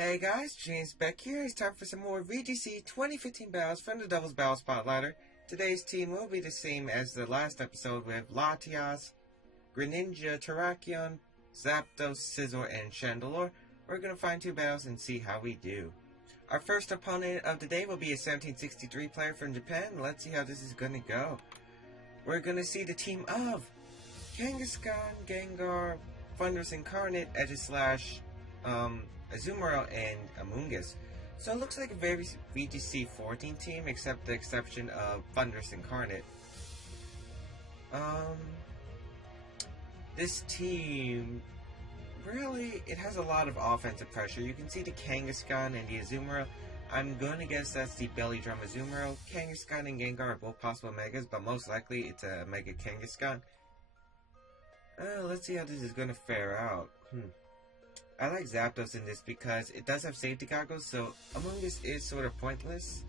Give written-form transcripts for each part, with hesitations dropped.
Hey guys, James Baek here. It's time for some more VGC 2015 battles from the Devil's Battle Spotlighter. Today's team will be the same as the last episode with Latias, Greninja, Terrakion, Zapdos, Scizor, and Chandelure. We're going to find two battles and see how we do. Our first opponent of the day will be a 1763 player from Japan. Let's see how this is going to go. We're going to see the team of Kangaskhan, Gengar, Thundurus Incarnate, Aegislash, Azumarill, and Amoonguss. So it looks like a very VGC 14 team, except the exception of Thundurus Incarnate. This team, really, it has a lot of offensive pressure. You can see the Kangaskhan and the Azumarill. I'm going to guess that's the Belly Drum Azumarill. Kangaskhan and Gengar are both possible Megas, but most likely it's a Mega Kangaskhan. Let's see how this is going to fare out. I like Zapdos in this because it does have safety goggles, so Amoonguss is sort of pointless.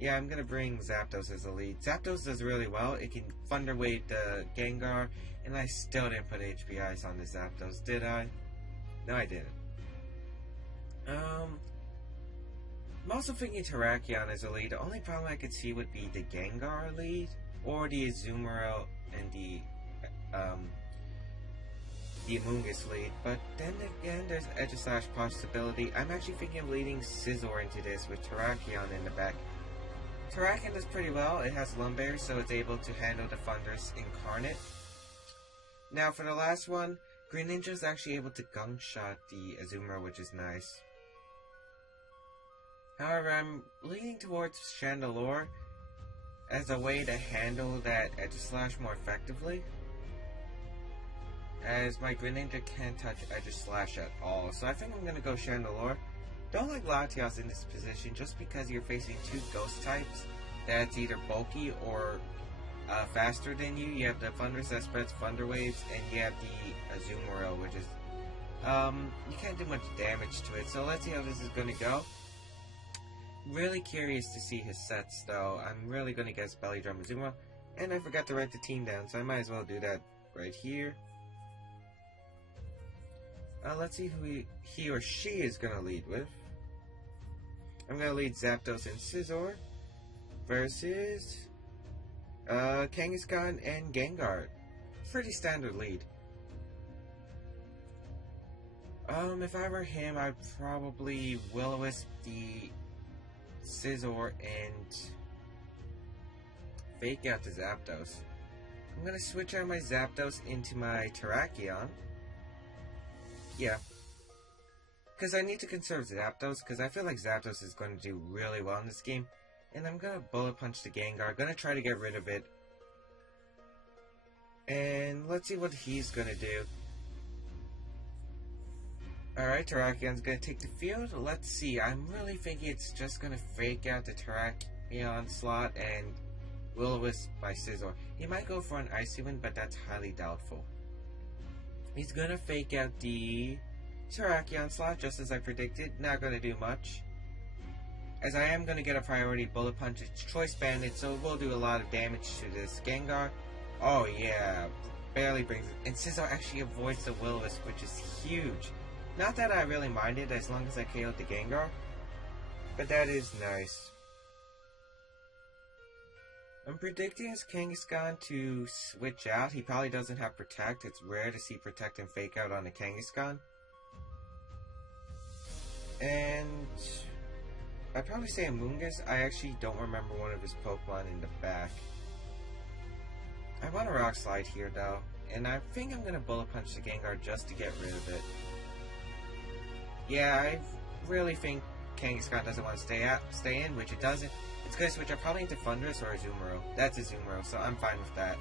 Yeah, I'm going to bring Zapdos as a lead. Zapdos does really well. It can Thunder Wave the Gengar, and I still didn't put HP Ice on the Zapdos, did I? No, I didn't. I'm also thinking Terrakion as a lead. The only problem I could see would be the Gengar lead, or the Azumarill and the Amoonguss lead, but then again, there's Aegislash possibility. I'm actually thinking of leading Scizor into this with Terrakion in the back. Terrakion does pretty well. It has Lumberry, so it's able to handle the Thundurus Incarnate. Now for the last one, Greninja is actually able to Gunk Shot the Azumarill, which is nice. However, I'm leaning towards Chandelure as a way to handle that Aegislash more effectively, as my Greninja can't touch Aegislash at all. So I think I'm going to go Chandelure. Don't like Latias in this position just because you're facing two ghost types that's either bulky or faster than you. You have the Thundurus that spreads Thunder Waves, and you have the Azumarill, which is you can't do much damage to it. So let's see how this is going to go. Really curious to see his sets though. I'm really going to guess Belly Drum Azumarill, and I forgot to write the team down, so I might as well do that right here. Let's see who he or she is going to lead with. I'm going to lead Zapdos and Scizor versus Kangaskhan and Gengar. Pretty standard lead. If I were him, I'd probably Will-O-Wisp the Scizor and fake out the Zapdos. I'm going to switch out my Zapdos into my Terrakion. Yeah, because I need to conserve Zapdos, because I feel like Zapdos is going to do really well in this game. And I'm going to Bullet Punch the Gengar, going to try to get rid of it. And let's see what he's going to do. Alright, Terrakion's going to take the field. Let's see, I'm really thinking it's just going to fake out the Terrakion slot and Will-O-Wisp by Scizor. He might go for an Icy Wind, but that's highly doubtful. He's going to fake out the Terrakion slot, just as I predicted. Not going to do much, as I am going to get a priority Bullet Punch. It's Choice Banded, so it will do a lot of damage to this Gengar. Oh yeah, barely brings it. And Scizor actually avoids the Will-O-Wisp, which is huge. Not that I really minded, as long as I KO'd the Gengar, but that is nice. I'm predicting his Kangaskhan to switch out. He probably doesn't have Protect. It's rare to see Protect and Fake Out on a Kangaskhan. And I'd probably say Amoonguss. I actually don't remember one of his Pokemon in the back. I want a Rock Slide here though, and I think I'm going to Bullet Punch the Gengar just to get rid of it. Yeah, I really think Kangaskhan doesn't want to stay in, which it doesn't. It's going to switch out probably into Thundurus or Azumarill. That's Azumarill, so I'm fine with that.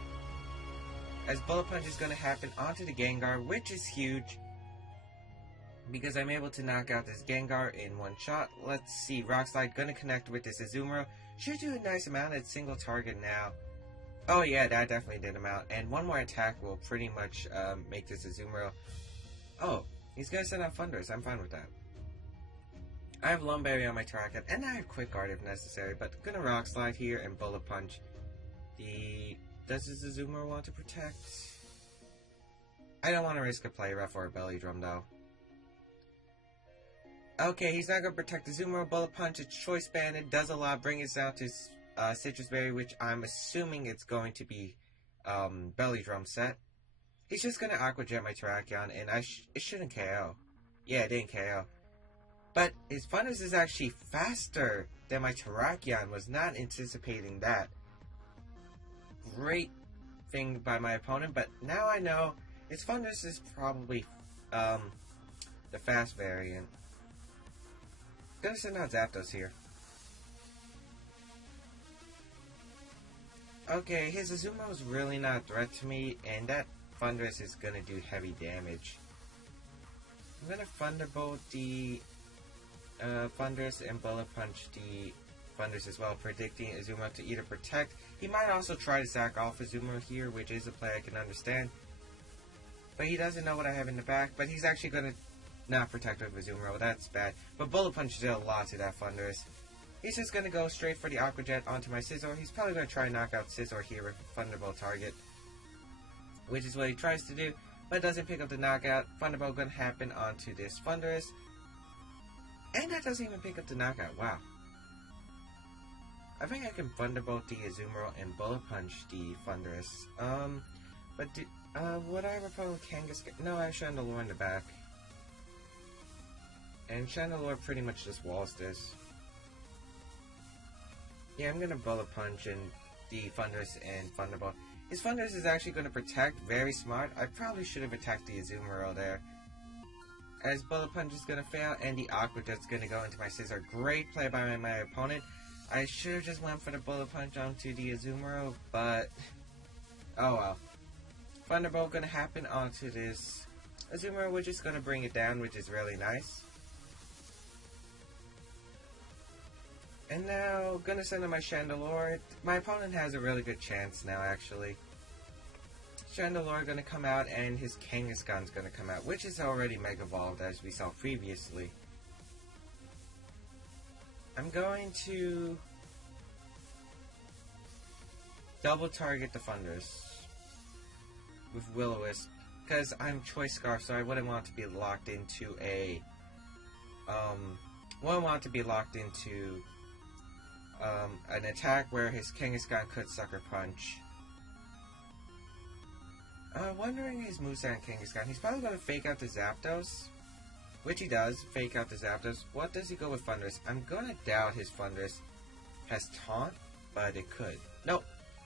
As Bullet Punch is going to happen onto the Gengar, which is huge, because I'm able to knock out this Gengar in one shot. Let's see, Rock Slide going to connect with this Azumarill. Should do a nice amount at single target now. Oh yeah, that definitely did amount. And one more attack will pretty much make this Azumarill. Oh, he's going to send out Thundurus. I'm fine with that. I have Lumberry on my Terrakion, and I have Quick Guard if necessary, but gonna Rock Slide here and Bullet Punch. Does this Azumarill want to Protect? I don't want to risk a Play Rough or a Belly Drum though. Okay, he's not gonna protect the Azumarill. Bullet Punch, it's Choice Banded, does a lot, brings us out to Citrus Berry, which I'm assuming it's going to be Belly Drum set. He's just gonna Aqua Jet my Terrakion, and it shouldn't KO. Yeah, it didn't KO. But his Thundurus is actually faster than my Terrakion. Was not anticipating that. Great thing by my opponent, but now I know his Thundurus is probably the fast variant. Gonna send out Zapdos here. Okay, his Azumarill is really not a threat to me, and that Thundurus is gonna do heavy damage. I'm gonna Thunderbolt the Thundurus and Bullet Punch the Thundurus as well, predicting Azumarill to either protect. He might also try to sack off Azumarill here, which is a play I can understand. But he doesn't know what I have in the back, but he's actually gonna not protect with Azumarill. That's bad. But Bullet Punch did a lot to that Thundurus. He's just gonna go straight for the Aqua Jet onto my Scizor. He's probably gonna try and knock out Scizor here with Thunderbolt target, which is what he tries to do, but doesn't pick up the knockout. Thunderbolt gonna happen onto this Thundurus, and that doesn't even pick up the knockout. Wow. I think I can Thunderbolt the Azumarill and Bullet Punch the Thundurus. But would I have a problem with Kangaskhan? No, I have Chandelure in the back. And Chandelure pretty much just walls this. Yeah, I'm gonna Bullet Punch and the Thundurus and Thunderbolt. His Thundurus is actually gonna protect, very smart. I probably should have attacked the Azumarill there. As Bullet Punch is gonna fail, and the Aqua Jet's gonna go into my Scizor. Great play by my opponent. I should have just went for the Bullet Punch onto the Azumarill, but oh well. Thunderbolt gonna happen onto this Azumarill, which is gonna bring it down, which is really nice. And now, gonna send in my Chandelure. My opponent has a really good chance now, actually. Chandelure gonna come out, and his Kangaskhan's gonna come out, which is already Mega Evolved, as we saw previously. I'm going to double target the Thundurus with Will-O-Wisp, because I'm Choice Scarf, so I wouldn't want to be locked into a an attack where his Kangaskhan could Sucker Punch. Wondering his moveset on Kangaskhan. He's probably going to fake out the Zapdos, which he does, fake out the Zapdos. What does he go with Thundurus? I'm going to doubt his Thundurus has Taunt, but it could. Nope.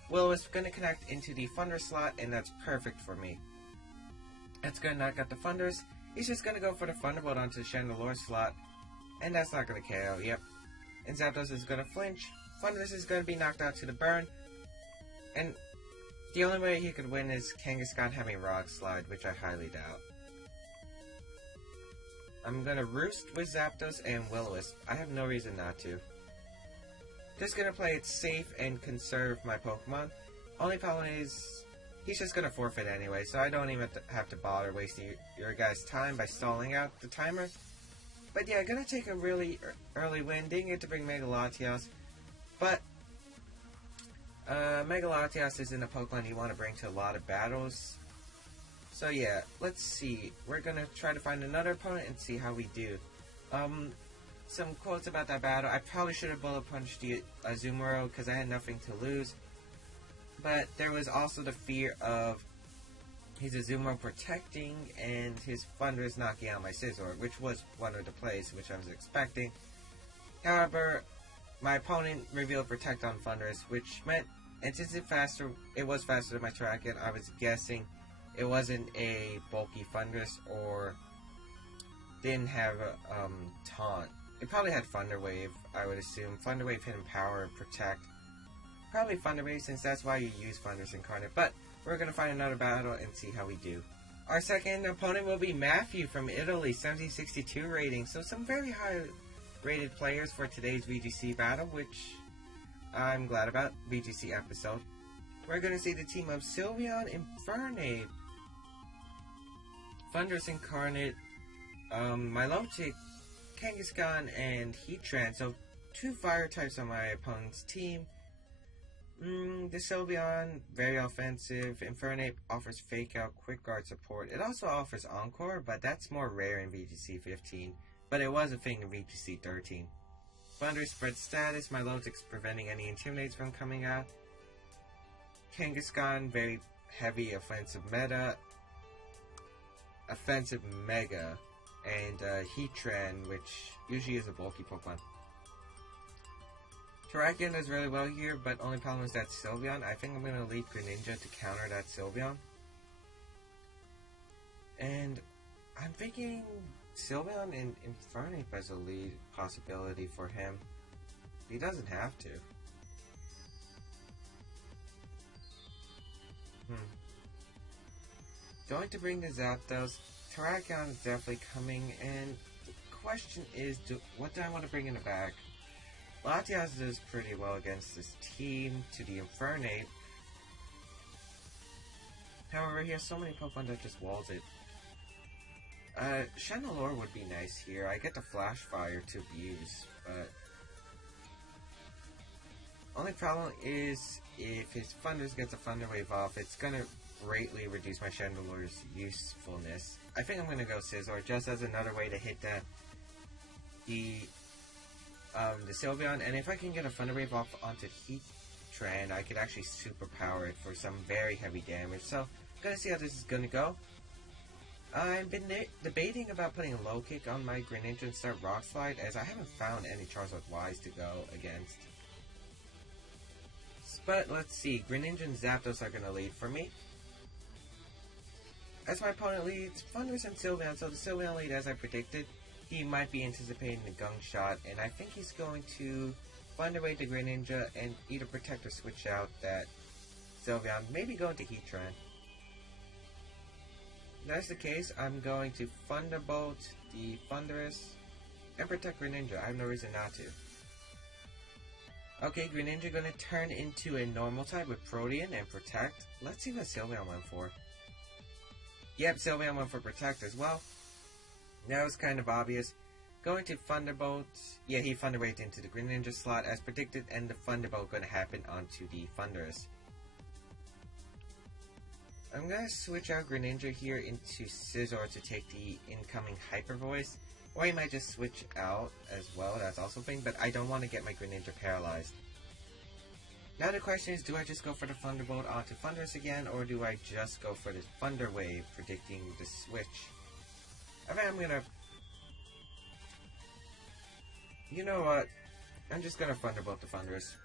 Will-O-Wisp going to connect into the Thundurus slot, and that's perfect for me. That's going to knock out the Thundurus. He's just going to go for the Thunderbolt onto the Chandelure slot, and that's not going to KO, yep. And Zapdos is going to flinch. Thundurus is going to be knocked out to the burn. And the only way he could win is Kangaskhan having Rock Slide, which I highly doubt. I'm going to Roost with Zapdos and Will-O-Wisp. I have no reason not to. Just going to play it safe and conserve my Pokemon. Only problem is, he's just going to forfeit anyway, so I don't even have to bother wasting your guys' time by stalling out the timer. But yeah, gonna take a really early win. Didn't get to bring Mega Latios, but Mega Latios isn't a Pokemon you want to bring to a lot of battles. So yeah, let's see. We're gonna try to find another opponent and see how we do. Some quotes about that battle. I probably should have Bullet Punched the Azumarill because I had nothing to lose. But there was also the fear of his Azumarill protecting and his Thundurus knocking out my Scizor, which was one of the plays which I was expecting. However, my opponent revealed Protect on Thundurus, which meant, and since it was faster than my Terrakion, I was guessing it wasn't a bulky Thundurus or didn't have a Taunt. It probably had Thunder Wave, I would assume. Thunder Wave hidden power and Protect. Probably Thunder Wave, since that's why you use Thundurus Incarnate, but we're going to find another battle and see how we do. Our second opponent will be Matthew from Italy, 1762 rating. So some very high rated players for today's VGC battle, which I'm glad about. VGC episode. We're going to see the team of Sylveon, Infernape, Thundurus Incarnate, Milotic, Kangaskhan, and Heatran. So 2 fire types on my opponent's team. The Sylveon, very offensive. Infernape offers Fake Out, Quick Guard support. It also offers Encore, but that's more rare in VGC 15. but it was a thing in VGC 13. Thunder spread status, my Lotix preventing any Intimidates from coming out. Kangaskhan, very heavy offensive meta. Offensive Mega. And Heatran, which usually is a bulky Pokemon. Terrakion does really well here, but only problem is that Sylveon. I think I'm going to lead Greninja to counter that Sylveon. And I'm thinking Sylveon and Infernape as a lead possibility for him. He doesn't have to. Going to bring the Zapdos. Terrakion is definitely coming, and the question is, what do I want to bring in the back? Latias does pretty well against this team to the Infernape. However, he has so many Pokemon that just walls it. Chandelure would be nice here. I get the Flash Fire to abuse, but only problem is if his Thunders gets a Thunder Wave off, it's gonna greatly reduce my Chandelure's usefulness. I think I'm gonna go Scizor just as another way to hit the Sylveon, and if I can get a Thunder Wave off onto Heatran, I could actually superpower it for some very heavy damage. So, I'm gonna see how this is gonna go. I've been debating about putting a low kick on my Greninja and start Rock Slide, as I haven't found any Charizard Wise to go against. But let's see, Greninja and Zapdos are gonna lead for me. As my opponent leads, Thunders and Sylveon, so the Sylveon lead as I predicted. He might be anticipating the Gung Shot, and I think he's going to Thunder Wave the Greninja and either protect or switch out that Sylveon, maybe go into Heatran. If that's the case, I'm going to Thunderbolt the Thundurus and protect Greninja. I have no reason not to. Okay, Greninja gonna turn into a normal type with Protean and protect. Let's see what Sylveon went for. Yep, Sylveon went for protect as well. That was kind of obvious. Going to Thunderbolt. Yeah, he Thunder Waved into the Greninja slot as predicted, and the Thunderbolt gonna happen onto the Thundurus. I'm gonna switch out Greninja here into Scizor to take the incoming Hyper Voice. Or he might just switch out as well, that's also a thing, but I don't want to get my Greninja paralyzed. Now the question is, do I just go for the Thunderbolt onto Thundurus again, or do I just go for the Thunder Wave, predicting the switch? I think I'm gonna... You know what? I'm just gonna Thunderbolt the Thundurus.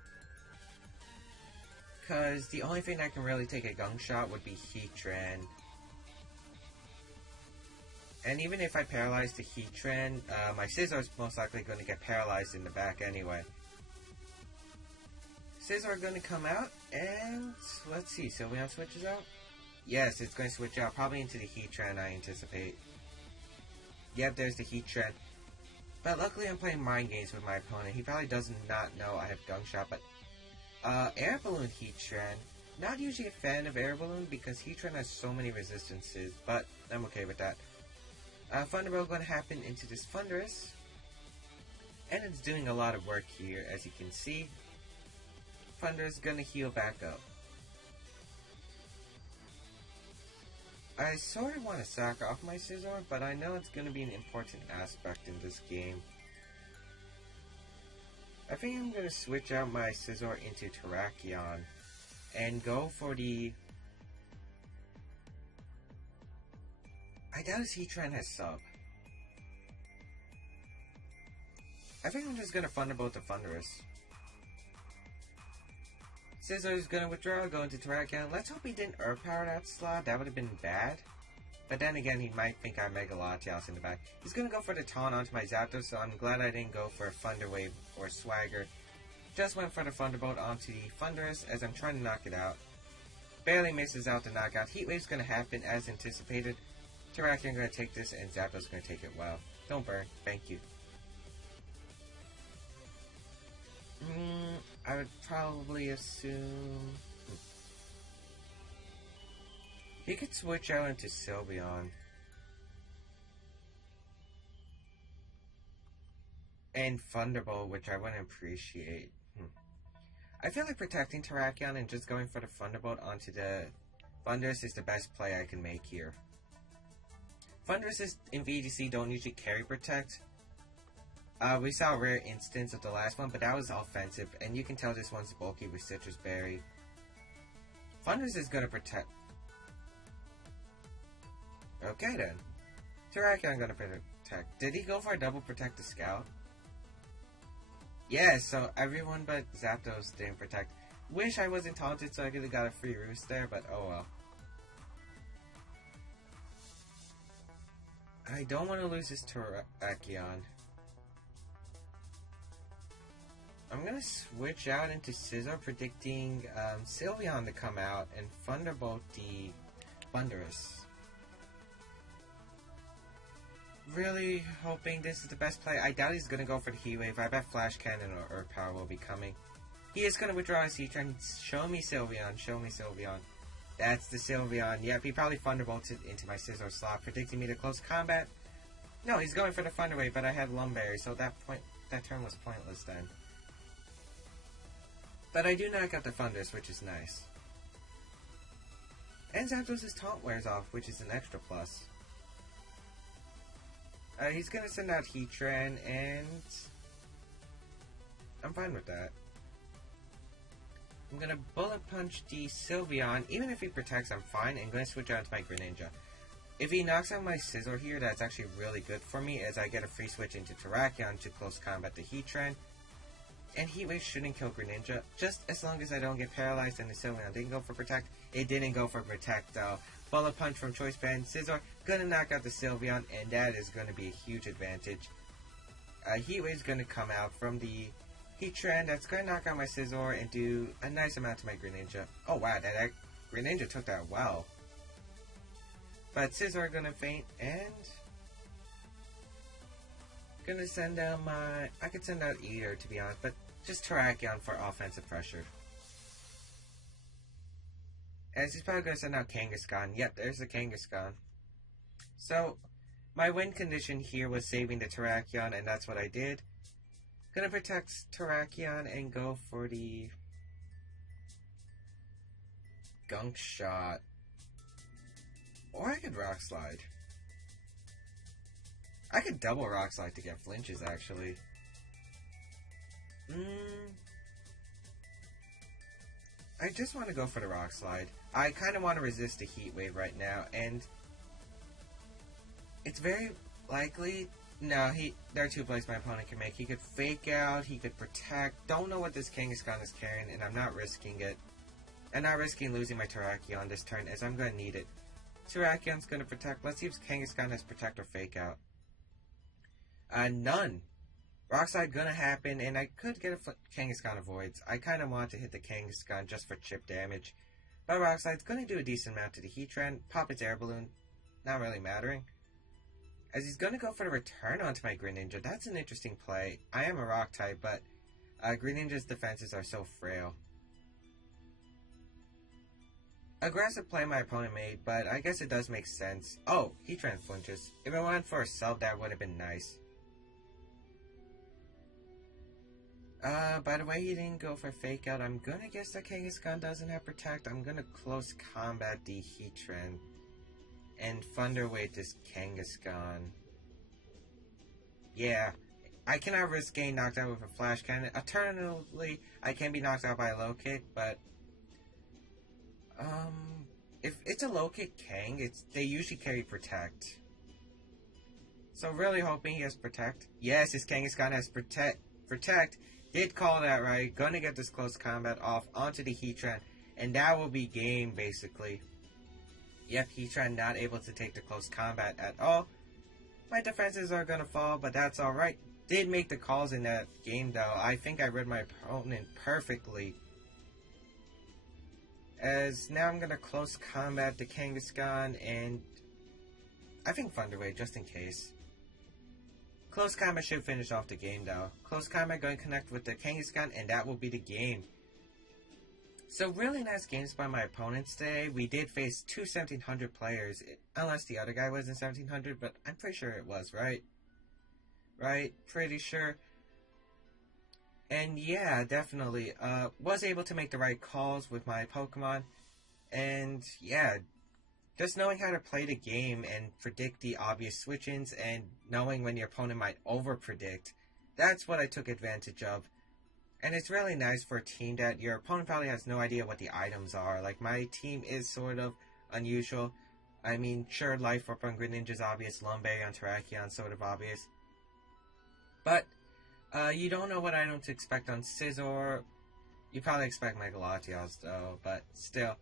Because the only thing that can really take a Gung Shot would be Heatran. And even if I paralyze the Heatran, my Scizor is most likely going to get paralyzed in the back anyway. Scizor going to come out, and let's see, Sylveon switches out? Yes, it's going to switch out, probably into the Heatran, I anticipate. Yep, there's the Heatran. But luckily I'm playing mind games with my opponent. He probably does not know I have Gung Shot, but Air Balloon Heatran. Not usually a fan of Air Balloon because Heatran has so many resistances, but I'm okay with that. Thunderbolt going to happen into this Thundurus, and it's doing a lot of work here, as you can see. Thundurus going to heal back up. I sort of want to sack off my Scizor, but I know it's going to be an important aspect in this game. I think I'm going to switch out my Scizor into Terrakion and go for the... I doubt his Heatran has sub. I think I'm just going to Thunderbolt the Thundurus. Scizor is going to withdraw, go into Terrakion. Let's hope he didn't Earth Power that slot. That would have been bad. But then again, he might think I Mega Latias in the back. He's going to go for the Taunt onto my Zapdos, so I'm glad I didn't go for a Thunder Wave or Swagger. Just went for the Thunderbolt onto the Thundurus as I'm trying to knock it out. Barely misses out the knockout. Heat Wave's going to happen as anticipated. Terrakion going to take this, and Zapdos going to take it well. Don't burn. Thank you. I would probably assume... He could switch out into Sylveon. And Thunderbolt, which I wouldn't appreciate. I feel like protecting Terrakion and just going for the Thunderbolt onto the Thundurus is the best play I can make here. Thunduruses in VGC don't usually carry Protect, We saw a rare instance of the last one, but that was offensive, and you can tell this one's bulky with Citrus Berry. Thundurus is gonna protect. Okay then. Terrakion gonna protect. Did he go for a double protect to Scout? Yeah, so everyone but Zapdos didn't protect. Wish I wasn't taunted so I could've got a free roost there, but oh well. I don't want to lose this Terrakion. I'm gonna switch out into Scizor, predicting Sylveon to come out and Thunderbolt the Thundurus. Really hoping this is the best play. I doubt he's gonna go for the Heat Wave. I bet Flash Cannon or Earth Power will be coming. He is gonna withdraw his Heatran. Show me Sylveon. Show me Sylveon. That's the Sylveon. Yep, he probably Thunderbolted into my Scizor slot, predicting me to close combat. No, he's going for the Thunder Wave, but I had Lumberry, so that turn was pointless then. But I do knock out the Thundurus, which is nice. And Zapdos' taunt wears off, which is an extra plus. He's gonna send out Heatran, and I'm fine with that. I'm gonna Bullet Punch the Sylveon. Even if he protects, I'm fine. I'm gonna switch out to my Greninja. If he knocks out my Scizor here, that's actually really good for me, as I get a free switch into Terrakion to close combat the Heatran. And Heat Wave shouldn't kill Greninja, just as long as I don't get paralyzed and the Sylveon didn't go for Protect. It didn't go for Protect though. Bullet Punch from Choice Band. Scizor gonna knock out the Sylveon, and that is gonna be a huge advantage. Heat Wave's gonna come out from the Heatran. That's gonna knock out my Scizor and do a nice amount to my Greninja. Oh wow, that Greninja took that well. But Scizor gonna faint, and gonna send out my... I could send out Eater, to be honest, but just Terrakion for offensive pressure. As he's probably gonna send out Kangaskhan. Yep, there's the Kangaskhan. So, my win condition here was saving the Terrakion, and that's what I did. Gonna protect Terrakion and go for the Gunk Shot. Or I could Rock Slide. I could double Rock Slide to get flinches, actually. I just want to go for the Rock Slide. I kind of want to resist the Heat Wave right now, and it's very likely... No, there are two plays my opponent can make. He could Fake Out, he could Protect. Don't know what this Kangaskhan is carrying, and I'm not risking it. I'm not risking losing my Terrakion this turn, as I'm going to need it. Terrakion's going to Protect. Let's see if Kangaskhan has Protect or Fake Out. None. Rock Slide gonna happen, and I could get a Kangaskhan Avoids. I kind of want to hit the Kangaskhan just for chip damage. But Rock Slide's gonna do a decent amount to the Heatran. Pop its Air Balloon. Not really mattering. As he's gonna go for the return onto my Greninja. That's an interesting play. I am a Rock type, but Greninja's defenses are so frail. Aggressive play my opponent made, but I guess it does make sense. Oh, Heatran flinches. If I went for a sub, that would have been nice. By the way, he didn't go for Fake Out. I'm gonna guess that Kangaskhan doesn't have Protect. I'm gonna close combat the Heatran and Thunder Wave this Kangaskhan. Yeah, I cannot risk getting knocked out with a Flash Cannon. Alternatively, I can be knocked out by a Low Kick, but if it's a Low Kick Kang, they usually carry Protect. So really hoping he has Protect. Yes, his Kangaskhan has Protect. Did call that right. Gonna get this close combat off onto the Heatran, and that will be game, basically. Yep, Heatran not able to take the close combat at all. My defenses are gonna fall, but that's alright. Did make the calls in that game, though. I think I read my opponent perfectly. As now I'm gonna close combat the Kangaskhan, and I think Thunder Wave, just in case. Close combat should finish off the game, though. Close combat going to connect with the Kangaskhan, and that will be the game. So really nice games by my opponents today. We did face two 1700 players, unless the other guy was in 1700, but I'm pretty sure it was, right? Right? Pretty sure. And yeah, definitely. Was able to make the right calls with my Pokemon. And yeah, just knowing how to play the game and predict the obvious switch-ins and knowing when your opponent might over-predict that's what I took advantage of. And it's really nice for a team that your opponent probably has no idea what the items are. Like, my team is sort of unusual. I mean, sure, Life Orb on Greninja's obvious, Lumberry on Terrakion sort of obvious. But, you don't know what items to expect on Scizor. You probably expect Mega Latios though, but still.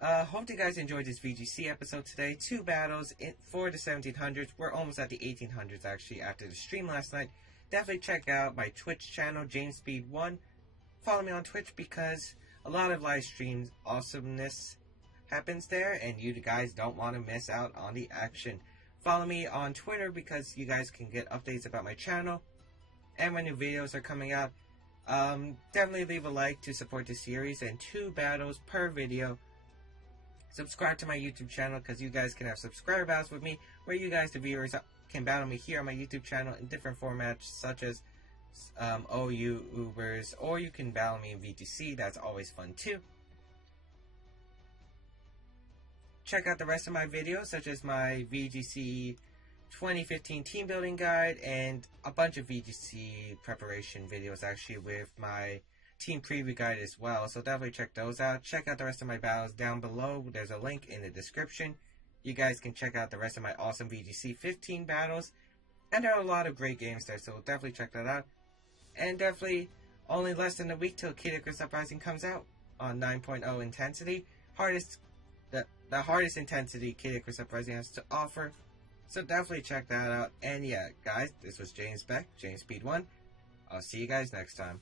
Hope you guys enjoyed this VGC episode today. 2 battles for the 1700s. We're almost at the 1800s actually after the stream last night. Definitely check out my Twitch channel, James Baek 1. Follow me on Twitch because a lot of live streams awesomeness happens there and you guys don't want to miss out on the action. Follow me on Twitter because you guys can get updates about my channel and when new videos are coming out. Definitely leave a like to support the series and 2 battles per video. Subscribe to my YouTube channel because you guys can have subscriber battles with me where you guys, the viewers, can battle me here on my YouTube channel in different formats such as OU, Ubers, or you can battle me in VGC. That's always fun too. Check out the rest of my videos such as my VGC 2015 team building guide and a bunch of VGC preparation videos actually with my team preview guide as well, so definitely check those out. Check out the rest of my battles down below. There's a link in the description. You guys can check out the rest of my awesome VGC 15 battles, and there are a lot of great games there, so definitely check that out. And definitely only less than a week till Kid Icarus Uprising comes out on 9.0 intensity. The hardest intensity Kid Icarus Uprising has to offer, so definitely check that out. And yeah, guys, this was James Baek, James Baek 1. I'll see you guys next time.